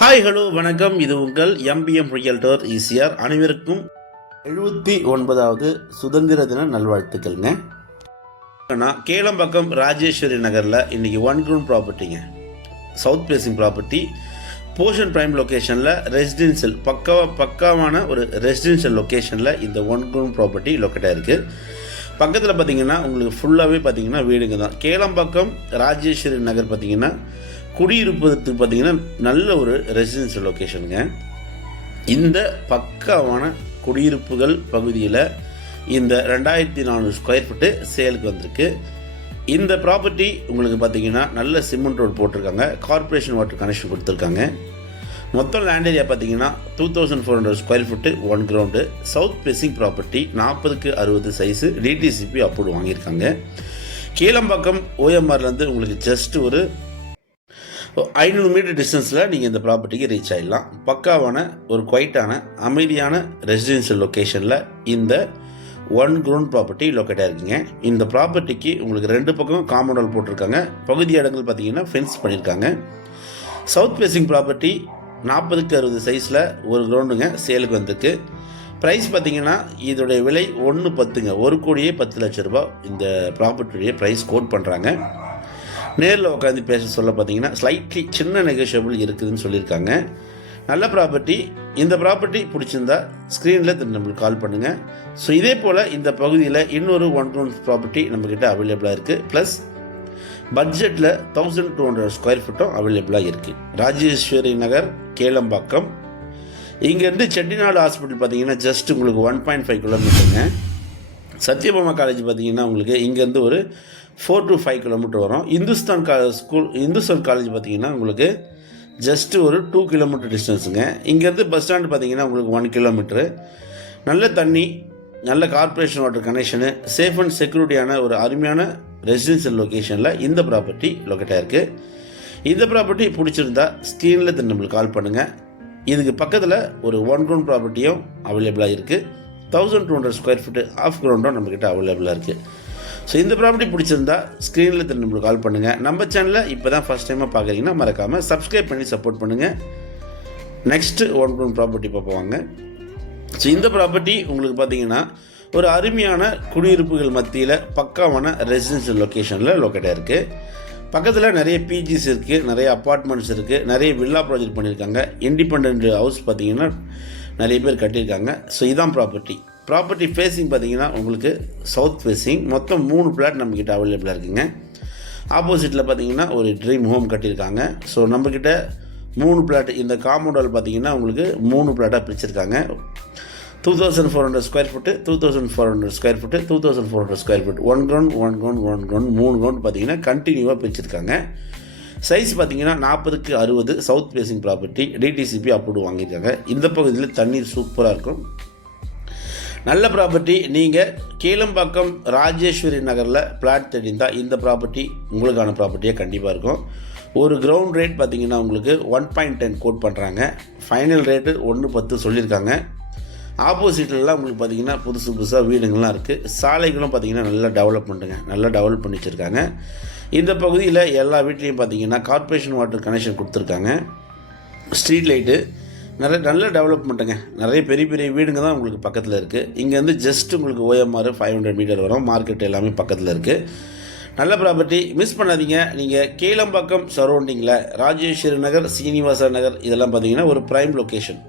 Hi hello வணக்கம். இது உங்கள் எம்பிஎம் ரியல்டர் ஈசிஆர். அனைவருக்கும் 79வது சுதந்திர தின நல்வாழ்த்துக்கள்ங்க. நான் கேளம்பாக்கம் ராஜேஸ்வரி நகரில் இன்றைக்கி 1 crore ப்ராப்பர்ட்டிங்க, south facing property, portion prime லொக்கேஷனில் ரெசிடென்ஷியல் பக்காவான ஒரு ரெசிடென்ஷியல் லொக்கேஷனில் இந்த 1 crore ப்ராப்பர்ட்டி லொக்கேட்டாக இருக்குது. பக்கத்தில் பார்த்திங்கன்னா உங்களுக்கு ஃபுல்லாகவே பார்த்திங்கன்னா வீடுங்க தான். கேளம்பாக்கம் ராஜேஸ்வரி நகர் பார்த்திங்கன்னா குடியிருப்பதற்கு பார்த்திங்கன்னா நல்ல ஒரு ரெசிடென்ஷியல் லொக்கேஷனுங்க. இந்த பக்காவான குடியிருப்புகள் பகுதியில் இந்த 2400 ஸ்கொயர் ஃபீட்டு சேலுக்கு வந்திருக்கு. இந்த ப்ராப்பர்ட்டி உங்களுக்கு பார்த்திங்கன்னா நல்ல சிமெண்ட் ரோடு போட்டிருக்காங்க, கார்பரேஷன் வாட்டர் கனெக்ஷன் கொடுத்துருக்காங்க. மொத்தம் லேண்ட் ஏரியா பார்த்திங்கன்னா 2400 square feet 1 ground. South facing property 40x60 size, DTCP approve வாங்கியிருக்காங்க. கேளம்பாக்கம் ஓஎம்ஆர்லேருந்து உங்களுக்கு ஜஸ்ட் ஒரு 500 மீட்டர் டிஸ்டன்ஸில் நீங்கள் இந்த ப்ராப்பர்ட்டிக்கு ரீச் ஆகிடலாம். பக்காவான ஒரு குவைட்டான அமைதியான ரெசிடென்ஷியல் லொக்கேஷனில் இந்த 1 crore ப்ராப்பர்ட்டி லொக்கேட்டாக இருக்குங்க. இந்த ப்ராப்பர்ட்டிக்கு உங்களுக்கு 2 பக்கம் காம்பவுண்ட் வால் போட்டிருக்காங்க. பகுதி இடங்கள் பார்த்தீங்கன்னா ஃபென்ஸ் பண்ணியிருக்காங்க. சவுத் ஃபேசிங் ப்ராப்பர்ட்டி 40x60 சைஸில் 1 கிரவுண்டுங்க சேலுக்கு வந்திருக்கு. ப்ரைஸ் பார்த்தீங்கன்னா இதோடைய விலை 1.10ங்க, 1,10,00,000 ரூபா இந்த ப்ராப்பர்ட்டியுடைய ப்ரைஸ் கோட் பண்ணுறாங்க. நேரில் உட்காந்து பேச சொல்ல பார்த்தீங்கன்னா ஸ்லைட்லி சின்ன நெகோஷியபிள் இருக்குதுன்னு சொல்லியிருக்காங்க. நல்ல ப்ராப்பர்ட்டி. இந்த ப்ராப்பர்ட்டி பிடிச்சிருந்தா ஸ்க்ரீனில் நம்மளுக்கு கால் பண்ணுங்கள். ஸோ இதே போல் இந்த பகுதியில் இன்னொரு 1 crore ப்ராப்பர்ட்டி நம்மக்கிட்ட அவைலபிளாக இருக்குது. ப்ளஸ் பட்ஜெட்டில் 1200 ஸ்கொயர் ஃபீட்டும் அவைலபிளாக இருக்குது. ராஜேஸ்வரி நகர், கேளம்பாக்கம். இங்கேருந்து செட்டிநாடு ஹாஸ்பிட்டல் பார்த்தீங்கன்னா ஜஸ்ட் உங்களுக்கு 1.5 கிலோமீட்டருங்க. சத்யபாமா காலேஜ் பார்த்தீங்கன்னா உங்களுக்கு இங்கேருந்து ஒரு 4 to 5 கிலோமீட்டர் வரும். இந்துஸ்தான் காலேஜ் பார்த்தீங்கன்னா உங்களுக்கு ஜஸ்ட்டு ஒரு 2 கிலோமீட்டர் டிஸ்டன்ஸுங்க. இங்கேருந்து பஸ் ஸ்டாண்டு பார்த்தீங்கன்னா உங்களுக்கு 1 கிலோமீட்ரு. நல்ல தண்ணி, நல்ல corporation water connection, safe and செக்யூரிட்டியான ஒரு அருமையான ரெசிடென்ஷியல் லொக்கேஷனில் இந்த ப்ராப்பர்ட்டி லொக்கேட்டாக இருக்குது. இந்த ப்ராப்பர்ட்டி பிடிச்சிருந்தா ஸ்க்ரீனில் நம்மளுக்கு கால் பண்ணுங்கள். இதுக்கு பக்கத்தில் ஒரு 1 crore ப்ராப்பர்ட்டியும் அவைலபிளாக இருக்குது. 1200 ஸ்கொயர் ஃபீட்டு ஆஃப் கிரவுண்டும் நம்மக்கிட்ட அவைலபிளாக இருக்குது. ஸோ இந்த ப்ராப்பர்ட்டி பிடிச்சிருந்தா ஸ்க்ரீனில் நம்மளுக்கு கால் பண்ணுங்கள். நம்ம சேனலில் இப்போ தான் ஃபஸ்ட் டைமாக பார்க்குறீங்கன்னா மறக்காமல் சப்ஸ்கிரைப் பண்ணி சப்போர்ட் பண்ணுங்கள். நெக்ஸ்ட்டு 1 crore ப்ராப்பர்ட்டி பார்ப்போங்க. ஸோ இந்த ப்ராப்பர்ட்டி உங்களுக்கு பார்த்தீங்கன்னா ஒரு அருமையான குடியிருப்புகள் மத்தியில் பக்காவான ரெசிடென்ஷியல் லொக்கேஷனில் லொக்கேட்டாக இருக்குது. பக்கத்தில் நிறைய பிஜிஸ் இருக்குது, நிறைய அப்பார்ட்மெண்ட்ஸ் இருக்குது, நிறைய வில்லா ப்ராஜெக்ட் பண்ணியிருக்காங்க. இண்டிபெண்ட் ஹவுஸ் பார்த்தீங்கன்னா நிறைய பேர் கட்டியிருக்காங்க. ஸோ இதான் ப்ராப்பர்ட்டி ஃபேஸிங் பார்த்தீங்கன்னா உங்களுக்கு சவுத் ஃபேஸிங். மொத்தம் 3 பிளாட் நம்மக்கிட்ட அவைலபிளாக இருக்குங்க. ஆப்போசிட்டில் பார்த்தீங்கன்னா ஒரு ட்ரீம் ஹோம் கட்டியிருக்காங்க. ஸோ நம்மக்கிட்ட 3 பிளாட், இந்த காம்பவுண்ட் வால் பார்த்தீங்கன்னா உங்களுக்கு 3 பிளாட்டாக பிரிச்சிருக்காங்க. 2400 square feet, 2400 square feet, 2400 square feet, 1 ground 3 ground பார்த்தீங்கன்னா கண்டினியூவாக பிரிச்சிருக்காங்க. சைஸ் பார்த்தீங்கன்னா 40x60 south facing property, DTCP approve வாங்கியிருக்காங்க. இந்த பகுதியில் தண்ணீர் சூப்பராக இருக்கும். நல்ல ப்ராப்பர்ட்டி. நீங்கள் கேளம்பாக்கம் ராஜேஸ்வரி நகரில் பிளாட் தெரிந்தால் இந்த ப்ராப்பர்ட்டி உங்களுக்கான ப்ராப்பர்ட்டியாக கண்டிப்பாக இருக்கும். ஒரு கிரவுண்ட் ரேட் பார்த்தீங்கன்னா உங்களுக்கு 1.10 கோட் பண்ணுறாங்க. ஃபைனல் ரேட்டு 1.10 சொல்லியிருக்காங்க. ஆப்போசிட்லலாம் உங்களுக்கு பார்த்தீங்கன்னா புதுசாக வீடுங்கள்லாம் இருக்குது. சாலைகளும் பார்த்தீங்கன்னா நல்லா டெவலப் பண்ணி வச்சுருக்காங்க. இந்த பகுதியில் எல்லா வீட்லேயும் பார்த்தீங்கன்னா கார்பரேஷன் வாட்டர் கனெக்ஷன் கொடுத்துருக்காங்க. ஸ்ட்ரீட் லைட்டு நல்ல டெவலப்மெண்ட்டுங்க. நிறைய பெரிய வீடுங்க தான் உங்களுக்கு பக்கத்தில் இருக்குது. இங்கேருந்து ஜஸ்ட் உங்களுக்கு ஓஎம்ஆர் 500 மீட்டர் வரும். மார்க்கெட் எல்லாமே பக்கத்தில் இருக்குது. நல்ல ப்ராப்பர்ட்டி, மிஸ் பண்ணாதீங்க. நீங்கள் கேளம்பாக்கம் சரௌண்டிங்கில் ராஜேஸ்வரி நகர், சீனிவாச நகர் இதெல்லாம் பார்த்தீங்கன்னா ஒரு ப்ரைம் லொக்கேஷன்,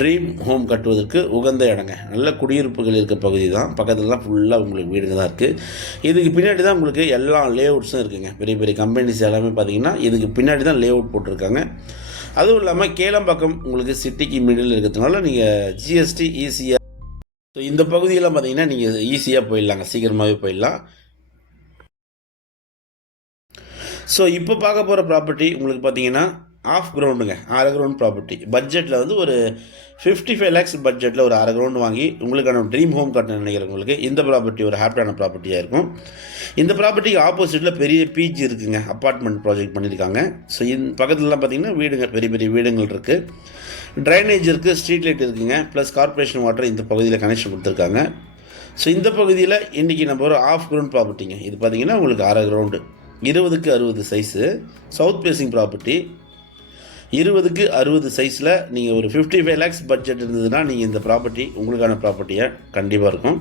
ட்ரீம் ஹோம் கட்டுவதற்கு உகந்த இடங்க. நல்ல குடியிருப்புகள் இருக்க பகுதி தான். பக்கத்துலலாம் ஃபுல்லாக உங்களுக்கு வீடுங்க தான் இருக்குது. இதுக்கு பின்னாடி தான் உங்களுக்கு எல்லா லேஅவுட்ஸும் இருக்குங்க. பெரிய கம்பெனிஸ் எல்லாமே பார்த்தீங்கன்னா இதுக்கு பின்னாடி தான் லேஅவுட் போட்டிருக்காங்க. அதுவும் இல்லாமல் கேளம்பாக்கம் உங்களுக்கு சிட்டிக்கு மிடில் இருக்கிறதுனால நீங்கள் ஜிஎஸ்டி ஈஸியாக, ஸோ இந்த பகுதியெல்லாம் பார்த்தீங்கன்னா நீங்கள் ஈஸியாக போயிடலாங்க, சீக்கிரமாகவே போயிடலாம். ஸோ இப்போ பார்க்க போகிற ப்ராப்பர்ட்டி உங்களுக்கு பார்த்தீங்கன்னா ஆஃப் கிரவுண்டுங்க, 1/2 கிரவுண்ட் ப்ராப்பர்ட்டி. பட்ஜெட்டில் வந்து ஒரு 55 lakhs பட்ஜெட்டில் ஒரு 1/2 கிரவுண்ட் வாங்கி உங்களுக்கான ட்ரீம் ஹோம் கட்ட நினைக்கிறவங்களுக்கு இந்த ப்ராப்பர்ட்டி ஒரு ஹாப்பியான ப்ராப்பர்ட்டியாக இருக்கும். இந்த ப்ராப்பர்ட்டிக்கு ஆப்போசிட்டில் பெரிய பிஜி இருக்குங்க, அப்பார்ட்மெண்ட் ப்ராஜெக்ட் பண்ணியிருக்காங்க. ஸோ பக்கத்துலலாம் பார்த்தீங்கன்னா வீடுங்க, பெரிய வீடுங்கள் இருக்குது. ட்ரைனேஜ் இருக்குது, ஸ்ட்ரீட் லைட் இருக்குங்க. ப்ளஸ் கார்பரேஷன் வாட்டர் இந்த பகுதியில் கனெக்ஷன் கொடுத்துருக்காங்க. ஸோ இந்த பகுதியில் இன்றைக்கி நம்ம ஒரு ஆஃப் கிரவுண்ட் ப்ராப்பர்ட்டிங்க. இது பார்த்திங்கன்னா உங்களுக்கு 1/2 ground, 20x60 size, south facing property. 20க்கு 60 சைஸில் நீங்கள் ஒரு 55 lakhs பட்ஜெட் இருந்ததுன்னா நீங்கள் இந்த ப்ராப்பர்ட்டி உங்களுக்கான ப்ராப்பர்ட்டியாக கண்டிப்பாக இருக்கும்.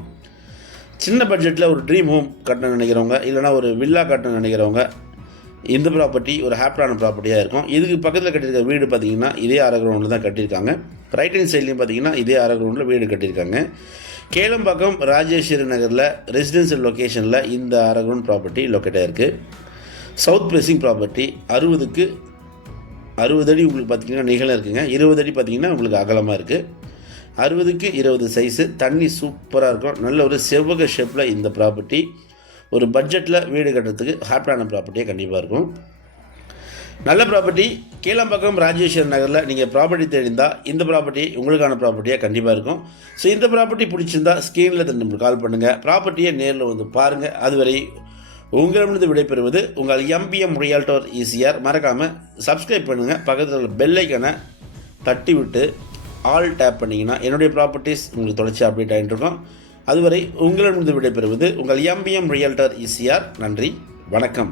சின்ன பட்ஜெட்டில் ஒரு ட்ரீம் ஹோம் கட்டணும்னு நினைக்கிறவங்க, இல்லைனா ஒரு வில்லா கட்டணும்னு நினைக்கிறவங்க இந்த ப்ராப்பர்ட்டி ஒரு ஹாப்பியான ப்ராப்பர்ட்டியாக இருக்கும். இதுக்கு பக்கத்தில் கட்டியிருக்க வீடு பார்த்திங்கன்னா இதே அரை கிரவுண்டில் தான் கட்டியிருக்காங்க. ரைட் ஹேண்ட் சைட்லேயும் பார்த்திங்கன்னா இதே அரை கிரவுண்டில் வீடு கட்டியிருக்காங்க. கேளம்பாக்கம் ராஜேஸ்வரி நகரில் ரெசிடென்ஷியல் லொக்கேஷனில் இந்த அரை கிரவுண்ட் ப்ராப்பர்ட்டி லொக்கேட் ஆகிருக்கு. South facing property. 60க்கு 60 அடி உங்களுக்கு பார்த்திங்கன்னா நீளம் இருக்குங்க. 20 அடி பார்த்திங்கன்னா உங்களுக்கு அகலமாக இருக்குது. 60க்கு 20 சைஸு. தண்ணி சூப்பராக இருக்கும். நல்ல ஒரு செவ்வக ஷேப்பில் இந்த ப்ராப்பர்ட்டி ஒரு பட்ஜெட்டில் வீடு கட்டுறதுக்கு ஹாப்பியான ப்ராப்பர்ட்டியாக கண்டிப்பாக இருக்கும். நல்ல ப்ராப்பர்ட்டி. கேளம்பாக்கம் ராஜேஸ்வரி நகரில் நீங்கள் ப்ராப்பர்ட்டி தேடிந்தால் இந்த ப்ராப்பர்ட்டி உங்களுக்கான ப்ராப்பர்ட்டியாக கண்டிப்பாக இருக்கும். ஸோ இந்த ப்ராப்பர்ட்டி பிடிச்சிருந்தா ஸ்க்ரீனில் நம்மளுக்கு கால் பண்ணுங்கள். ப்ராப்பர்ட்டியை நேரில் வந்து பாருங்கள். அதுவரை உங்களிடமிருந்து விடைபெறுவது உங்கள் MBM ரியல்டர் ஈசிஆர். மறக்காமல் சப்ஸ்கிரைப் பண்ணுங்கள். பக்கத்தில் உள்ள பெல் ஐக்கானை தட்டி விட்டு ஆல் டேப் பண்ணிங்கன்னா என்னுடைய ப்ராப்பர்ட்டிஸ் உங்களுக்கு தொடர்ச்சி அப்டேட் ஆகிட்டு இருக்கும். அதுவரை உங்களிடமிருந்து விடைபெறுவது உங்கள் MBM ரியல்டர் ஈசிஆர். நன்றி, வணக்கம்.